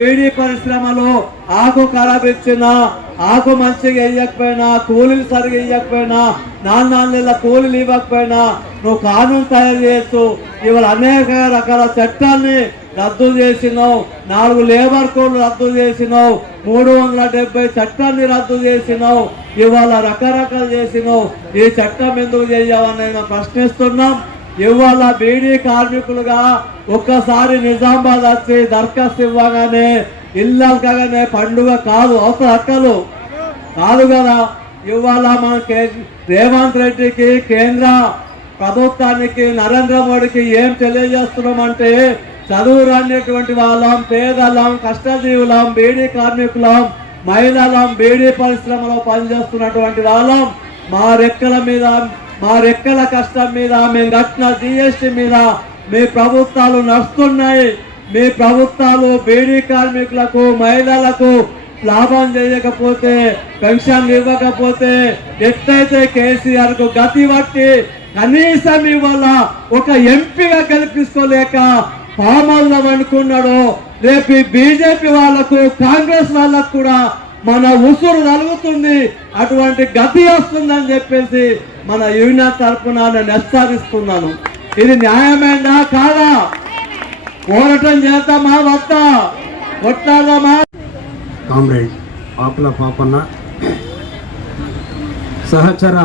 బీడీ పరిశ్రమలో ఆకు ఖరాబ్ ఇచ్చినా ఆకు మంచిగా వేయకపోయినా కూలీలు సరిగా ఇవ్వకపోయినా నాలుగు నాలుగు నెలల కూలీలు ఇవ్వకపోయినా నువ్వు కానూన్ తయారు చేస్తూ ఇవాళ అనేక రకాల చట్టాల్ని రద్దు చేసినావు నాలుగు లేబర్ కోడ్లు రద్దు చేసినావు మూడు వందల డెబ్బై చట్టాన్ని రద్దు చేసినావు ఇవాళ రకరకాలు చేసినావు. ఈ చట్టం ఎందుకు చేయవని నేను ప్రశ్నిస్తున్నాం. ఇవాళ బీడీ కార్మికులుగా ఒక్కసారి నిజామాబాద్ వచ్చి దరఖాస్తు ఇవ్వగానే ఇల్లకగానే పండుగ కాదు అవసరం హక్కలు కాదు కదా ఇవాళ మన కే- రేవంత్ రెడ్డికి కేంద్ర ప్రభుత్వానికి నరేంద్ర మోడీకి ఏం తెలియజేస్తున్నామంటే చదువు రానిటువంటి వాళ్ళం పేదలం కష్టజీవులం బీడీ కార్మికులం మహిళలం బీడీ పరిశ్రమలో పనిచేస్తున్నటువంటి వాళ్ళం మా రెక్కల మీద మా రెక్కల కష్టం మీద మేము కట్టిన జిఎస్టీ మీద మీ ప్రభుత్వాలు నడుస్తున్నాయి. మీ ప్రభుత్వాలు బీడీ కార్మికులకు మహిళలకు లాభం చేయకపోతే పెన్షన్ ఇవ్వకపోతే ఎట్లయితే కేసీఆర్కు గతి పట్టి కనీసం ఇవాళ ఒక ఎంపీగా గెలిపించుకోలేక పామల్లో అనుకున్నాడు రేపు బీజేపీ వాళ్ళకు కాంగ్రెస్ వాళ్ళకు కూడా మన ఉసురు నలుగుతుంది అటువంటి గతి వస్తుందని చెప్పేసి మన యూనియన్ తరఫున నేను హెచ్చరిస్తున్నాను. ఇది న్యాయమేనా కాదా? పోరాటం చేద్దామా వద్దా? కొట్టాదామా కామ్రేడ్ పాపల పాపన్న సహచర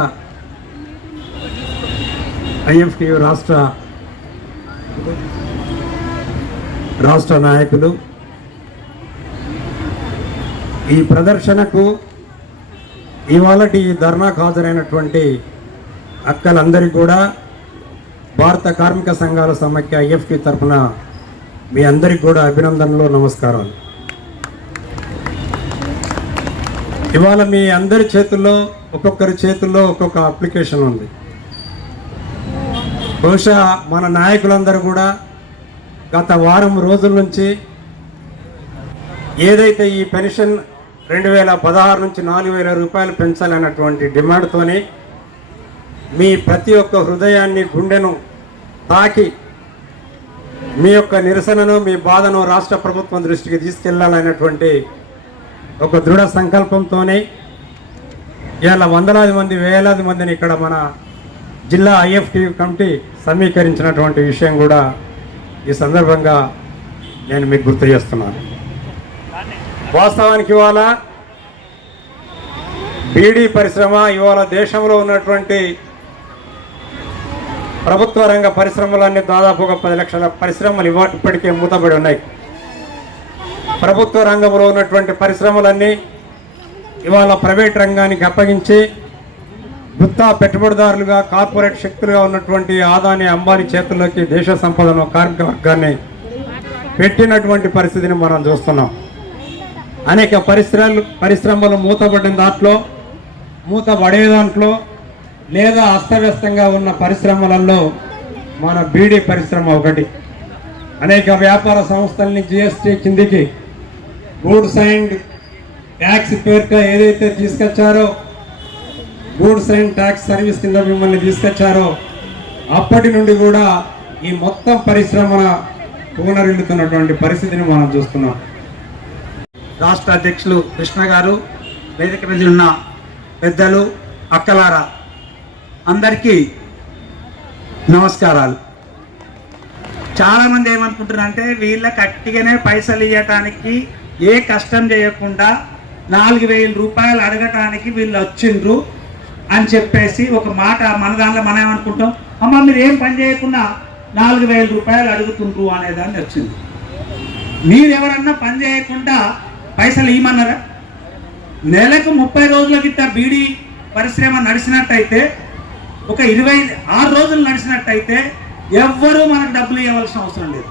ఐఎఫ్టియు రాష్ట్ర రాష్ట్ర నాయకులు ఈ ప్రదర్శనకు ఇవాళ ఈ ధర్నాకు హాజరైనటువంటి అక్కలందరికీ కూడా భారత కార్మిక సంఘాల సమాఖ్య ఐఎఫ్టి తరఫున మీ అందరికీ కూడా అభినందనలు నమస్కారాలు. ఇవాళ మీ అందరి చేతుల్లో ఒక్కొక్కరి చేతుల్లో ఒక్కొక్క అప్లికేషన్ ఉంది. బహుశా మన నాయకులందరూ కూడా గత వారం రోజుల నుంచి ఏదైతే ఈ పెన్షన్ రెండు వేల పదహారు నుంచి నాలుగు వేల రూపాయలు పెంచాలన్నటువంటి డిమాండ్తోని మీ ప్రతి ఒక్క హృదయాన్ని గుండెను తాకి మీ యొక్క నిరసనను మీ బాధను రాష్ట్ర ప్రభుత్వం దృష్టికి తీసుకెళ్ళాలనేటువంటి ఒక దృఢ సంకల్పంతోనే ఇవాళ వందలాది మంది వేలాది మందిని ఇక్కడ మన జిల్లా ఐఎఫ్టీ కమిటీ సమీకరించినటువంటి విషయం కూడా ఈ సందర్భంగా నేను మీకు గుర్తు చేస్తున్నాను. వాస్తవానికి ఇవాళ బీడీ పరిశ్రమ ఇవాళ దేశంలో ఉన్నటువంటి ప్రభుత్వ రంగ పరిశ్రమలన్నీ దాదాపు ఒక పది లక్షల పరిశ్రమలు ఇవ్వ ఇప్పటికే మూతబడి ఉన్నాయి. ప్రభుత్వ రంగంలో ఉన్నటువంటి పరిశ్రమలన్నీ ఇవాళ ప్రైవేట్ రంగానికి అప్పగించి గుత్తా పెట్టుబడిదారులుగా కార్పొరేట్ శక్తులుగా ఉన్నటువంటి ఆదాని అంబానీ చేతుల్లోకి దేశ సంపదను కార్మిక వర్గాన్ని పెట్టినటువంటి పరిస్థితిని మనం చూస్తున్నాం. అనేక పరిశ్రమలు పరిశ్రమలు మూతబడిన దాంట్లో మూతబడే దాంట్లో లేదా అస్తవ్యస్తంగా ఉన్న పరిశ్రమలలో మన బీడీ పరిశ్రమ ఒకటి. అనేక వ్యాపార సంస్థల్ని జిఎస్టీ కిందికి గూడ్స్ అండ్ ట్యాక్స్ పేరుతో ఏదైతే తీసుకొచ్చారో గూడ్స్ అండ్ ట్యాక్స్ సర్వీస్ కింద మిమ్మల్ని తీసుకొచ్చారో అప్పటి నుండి కూడా ఈ మొత్తం పరిశ్రమ పునరిల్లుతున్నటువంటి పరిస్థితిని మనం చూస్తున్నాం. రాష్ట్ర అధ్యక్షులు కృష్ణ గారు వేదిక మీద ఉన్న పెద్దలు అక్కలారా అందరికీ నమస్కారాలు. చాలామంది ఏమనుకుంటున్నారంటే వీళ్ళ కట్టిగానే పైసలు ఇవ్వటానికి ఏ కష్టం చేయకుండా నాలుగు వేల రూపాయలు అడగటానికి వీళ్ళు వచ్చిండ్రు అని చెప్పేసి ఒక మాట మన దాంట్లో మనం ఏమనుకుంటాం? అమ్మ మీరు ఏం పని చేయకుండా నాలుగు వేల రూపాయలు అడుగుతుండ్రు అనేదాన్ని వచ్చింది. మీరెవరన్నా పని చేయకుండా పైసలు ఇవ్వమన్నారా నెలకు ముప్పై రోజుల కింద బీడీ పరిశ్రమ నడిచినట్టయితే ఒక ఇరవై ఆరు రోజులు నడిచినట్టయితే ఎవ్వరూ మనకు డబ్బులు ఇవ్వాల్సిన అవసరం లేదు.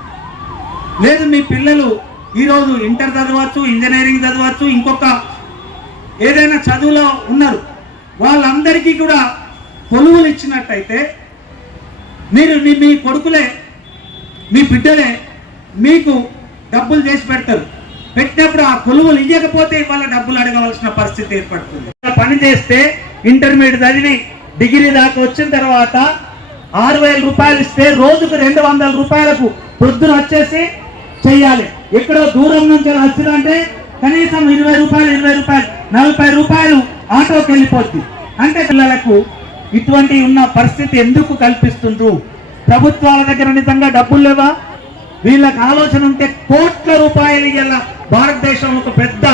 లేదు మీ పిల్లలు ఈరోజు ఇంటర్ చదవచ్చు ఇంజనీరింగ్ చదవచ్చు ఇంకొక ఏదైనా చదువులో ఉన్నారు. వాళ్ళందరికీ కూడా కొలువులు ఇచ్చినట్టయితే మీరు మీ మీ కొడుకులే మీ బిడ్డలే మీకు డబ్బులు చేసి పెడతారు. పెట్టినప్పుడు ఆ కొలువులు ఇవ్వకపోతే ఇవాళ డబ్బులు అడగవలసిన పరిస్థితి ఏర్పడుతుంది. పని చేస్తే ఇంటర్మీడియట్ చదివి డిగ్రీ దాకా వచ్చిన తర్వాత ఆరు వేల రూపాయలు ఇస్తే రోజుకు రెండు వందల రూపాయలకు పొద్దున వచ్చేసి చెయ్యాలి ఎక్కడో దూరం నుంచి వచ్చిందంటే కనీసం ఇరవై రూపాయలు ఇరవై రూపాయలు నలభై రూపాయలు ఆటోకి వెళ్ళిపోద్ది. అంటే పిల్లలకు ఇటువంటి ఉన్న పరిస్థితి ఎందుకు కల్పిస్తుండ్రు? ప్రభుత్వాల దగ్గర నిజంగా డబ్బులు లేవా? వీళ్ళకి ఆలోచన ఉంటే కోట్ల రూపాయలు ఇలా భారతదేశం ఒక పెద్ద